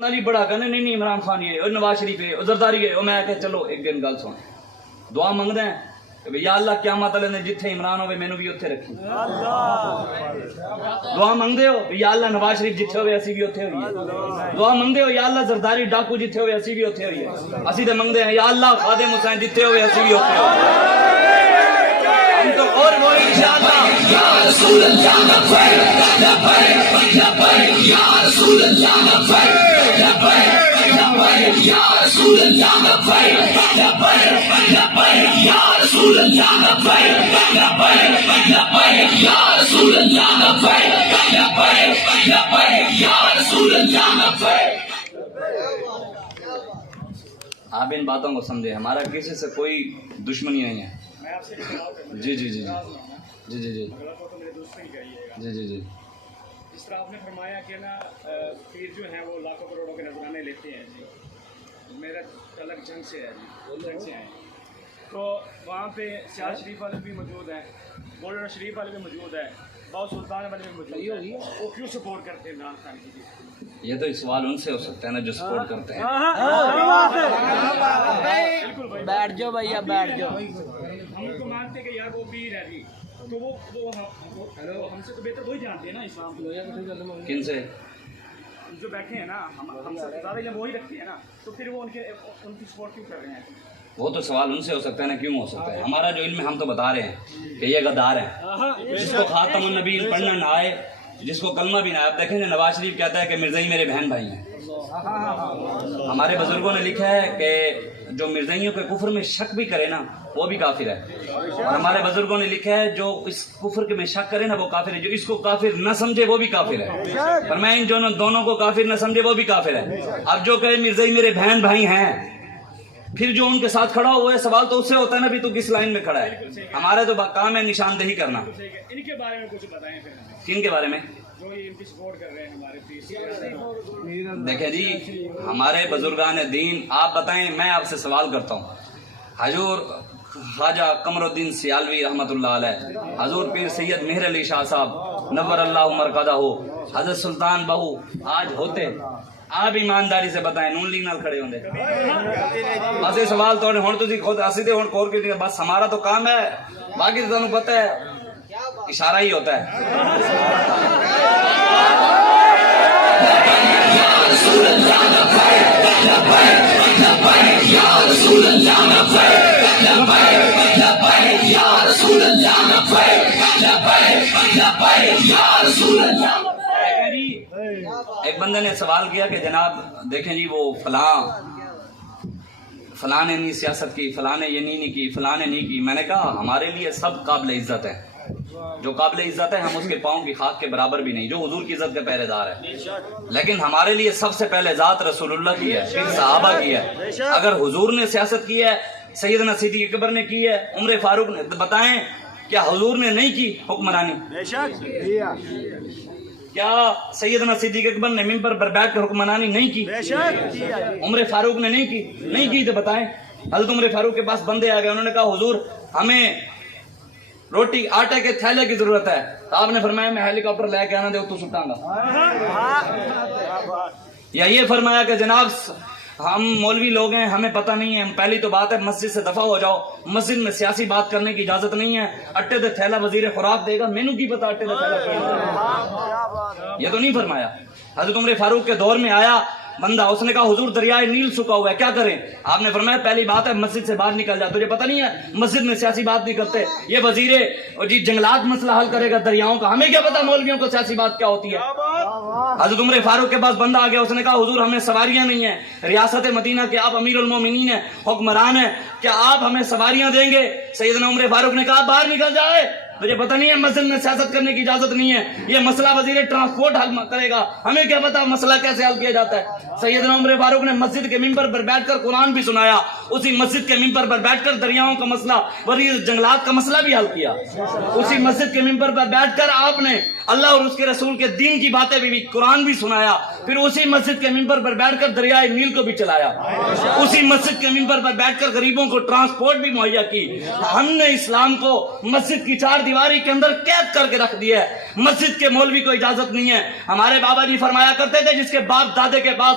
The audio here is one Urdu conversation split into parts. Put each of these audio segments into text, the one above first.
نہیں بڑا کہنے نہیں عمران خان ہے اور نواز شریف ہے اور زرداری ہے اور میں کہ چلو ایک دن گل سن دعا منگدے ہیں کہ یا اللہ قیامت والے نے جتھے عمران ہوئے مینوں بھی اوتھے رکھی دعا منگدے ہو یا اللہ نواز شریف جتھے ہوئے اسی بھی اوتھے ہوئی ہے دعا منگدے ہو یا اللہ زرداری ڈاکو جتھے ہوئے اسی بھی اوتھے ہوئی ہے اسی تے منگدے ہیں یا اللہ خادم حسین جتھے ہوئے اسی بھی اوتھے ہوئی ہم تو اور وہ انشاءاللہ یا رسول اللہ لبیک لبیک لبیک یا رسول اللہ لبیک لبیک لبیک یا رسول اللہ لبیک لبیک لبیک یا رسول اللہ لبیک لبیک لبیک یا رسول اللہ لبیک لبیک لبیک یا رسول اللہ لبیک۔ آپ ان باتوں کو سمجھے، ہمارا کسی سے کوئی دشمنی نہیں ہے۔ جی جی جی جی جی جی جی جی جی جس طرح آپ نے فرمایا کہ نا پیر جو ہیں وہ لاکھوں کروڑوں کے نذرانے لیتے ہیں جی، میرا تعلق جنگ سے ہے جی، جنگ سے ہیں تو وہاں پہ سیاح شریف والے بھی موجود ہیں، گولڈن شریف والے بھی موجود ہیں، باؤ سلطان والے بھی موجود ہیں، وہ کیوں سپورٹ کرتے ہیں عمران خان کی؟ یہ تو سوال ان سے ہو سکتا ہے نا جو سپورٹ کرتے ہیں۔ بیٹھ جاؤ بھیا بیٹھ جاؤ۔ ہم تو مانتے ہیں کہ یار وہ پیر ہے جی، تو وہ ہم سے تو بہتر وہی جانتے ہیں نا اسلام کو۔ کن سے؟ جو بیٹھے ہیں نا ہم سے زیادہ علم وہی رکھتے ہیں نا، تو پھر وہ ان کی سپورٹ کیوں کر رہے ہیں؟ وہ تو سوال ان سے ہو سکتا ہے نا، کیوں ہو سکتا ہے؟ ہمارا جو علم ہے ہم تو بتا رہے ہیں کہ یہ غدار ہیں، جس کو خاتم النبیین پڑھنا نہ آئے، جس کو کلمہ بھی نہ آئے۔ آپ دیکھیں نواز شریف کہتا ہے کہ مرزائی میرے بہن بھائی ہیں۔ ہمارے بزرگوں نے لکھا ہے کہ جو مرزائیوں کے کفر میں شک بھی کرے نا وہ بھی کافر ہے، اور ہمارے بزرگوں نے لکھا ہے جو اس کفر میں شک کرے نا وہ کافر ہے، جو اس کو کافر نہ سمجھے وہ بھی کافر ہے، پر میں ان دونوں کو کافر نہ سمجھے وہ بھی کافر ہے۔ اب جو کہے مرزائی میرے بہن بھائی ہیں، پھر جو ان کے ساتھ کھڑا ہوا ہے سوال تو اس سے ہوتا ہے نا بھی تو کس لائن میں کھڑا ہے۔ ہمارا تو کام ہے نشاندہی کرنا۔ ان کے بارے میں کچھ بتائیں پھر۔ کن کے بارے میں؟ جو یہ ان کی سپورٹ کر رہے ہیں ہمارے پیر۔ دیکھیں جی ہمارے بزرگان دین، آپ بتائیں، میں آپ سے سوال کرتا ہوں، حضور خواجہ قمر الدین سیالوی رحمۃ اللہ علیہ، حضور پیر سید مہر علی شاہ صاحب نور اللہ مرقدہ ہو، حضرت سلطان بہو آج ہوتے، آپ ایمانداری سے بتائیں نون لیگ نال کھڑے ہوندے؟ بس یہ سوال توڑے ہون تسی خود اسی تے ہون کور کے بس ہمارا تو کام ہے، باقی تو تانوں پتہ ہے اشارہ ہی ہوتا ہے۔ ایک بندے نے سوال کیا کہ جناب دیکھیں جی وہ فلاں نے نہیں سیاست کی، فلاں نے یہ نہیں کی، فلاں نے نہیں کی۔ میں نے کہا ہمارے لیے سب قابل عزت ہے، جو قابل عزت ہے ہم اس کے پاؤں کی خاک کے برابر بھی نہیں، جو حضور کی عزت کے پہرے دار ہے، لیکن ہمارے لیے سب سے پہلے ذات رسول اللہ کی ہے، پھر صحابہ کی ہے۔ اگر حضور نے سیاست کی ہے، سیدنا صدیق اکبر نے کی ہے، عمر فاروق نے، بتائیں کیا حضور نے نہیں کی حکمرانی؟ کیا سیدنا صدیق اکبر نے ممبر پر بیٹھ کر حکمرانی نہیں کی؟ عمر فاروق نے نہیں کی تو بتائیں۔ حضرت عمر فاروق کے پاس بندے آ گئے، انہوں نے کہا حضور ہمیں روٹی آٹے کے تھیلے کی ضرورت ہے، آپ نے فرمایا میں ہیلی کاپٹر لے کے آنا دے تو سٹاں گا، یا یہ فرمایا کہ جناب ہم مولوی لوگ ہیں ہمیں پتہ نہیں ہے، پہلی تو بات ہے مسجد سے دفع ہو جاؤ، مسجد میں سیاسی بات کرنے کی اجازت نہیں ہے، اٹے دے تھیلا وزیر خوراک دے گا، مینوں کی پتہ اٹے دے تھیلا کیا، یہ تو نہیں فرمایا۔ حضرت عمر فاروق کے دور میں آیا بندہ، اس نے کہا حضور دریائے نیل سکا ہوا ہے کیا کریں؟ آپ نے فرمایا پہلی بات ہے مسجد سے باہر نکل جا، تجھے پتہ نہیں ہے مسجد میں سیاسی بات نہیں کرتے، یہ وزیر جی جنگلات مسئلہ حل کرے گا دریاؤں کا، ہمیں کیا پتا مولویوں کو سیاسی بات کیا ہوتی ہے۔ حضرت عمر فاروق کے پاس بندہ آ گیا، اس نے کہا حضور ہمیں سواریاں نہیں ہیں، ریاست مدینہ کے آپ امیر المومنین ہیں، حکمران ہیں، کیا آپ ہمیں سواریاں دیں گے؟ سیدنا عمر فاروق نے کہا باہر نکل جائے، مجھے پتہ نہیں ہے مسجد میں سیاست کرنے کی اجازت نہیں ہے، یہ مسئلہ وزیر ٹرانسپورٹ حل کرے گا، ہمیں کیا پتا مسئلہ کیسے حل کیا جاتا ہے۔ سیدنا عمر فاروق نے مسجد کے ممبر پر بیٹھ کر قرآن بھی سنایا، اسی مسجد کے ممبر پر بیٹھ کر دریاؤں کا مسئلہ، وزیر جنگلات کا مسئلہ بھی حل کیا، اسی مسجد کے ممبر پر بیٹھ کر آپ نے اللہ اور اس کے رسول کے دین کی باتیں بھی قرآن بھی سنایا، پھر اسی مسجد کے ممبر پر بیٹھ کر دریائے نیل کو بھی چلایا، اسی مسجد کے ممبر پر بیٹھ کر غریبوں کو ٹرانسپورٹ بھی مہیا کی۔ ہم نے اسلام کو مسجد کی چار دیواری کے اندر قید کر کے رکھ دیا ہے، مسجد کے مولوی کو اجازت نہیں ہے۔ ہمارے بابا جی فرمایا کرتے تھے جس کے باپ دادے کے پاس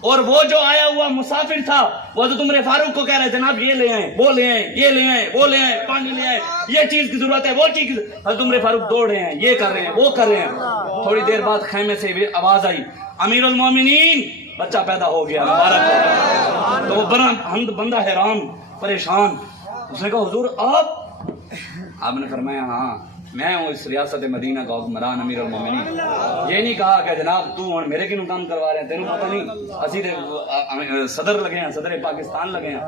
اور وہ جو آیا ہوا مسافر تھا وہ تو تمہارے فاروق کو کہہ رہے جناب یہ لے آئیں وہ لے آئیں یہ لے آئیں وہ لے آئیں پانی لے آئیں یہ چیز کی ضرورت ہے وہ چیز کی حضرت عمر فاروق دوڑ رہے ہیں یہ کر رہے ہیں وہ کر رہے ہیں. تھوڑی دیر بعد خیمے سے بھی آواز آئی امیر المومنین بچہ پیدا ہو گیا مبارک. تو وہ بندہ حیران پریشان. اس نے کہا حضور آپ نے فرمایا ہاں میں ہوں اس ریاست مدینہ کا حکمران امیر المومنین. یہ نہیں کہا کہ جناب تو میرے کی کام کروا رہے ہیں تیرے پتہ نہیں اسی صدر لگے ہیں صدر پاکستان لگے ہیں.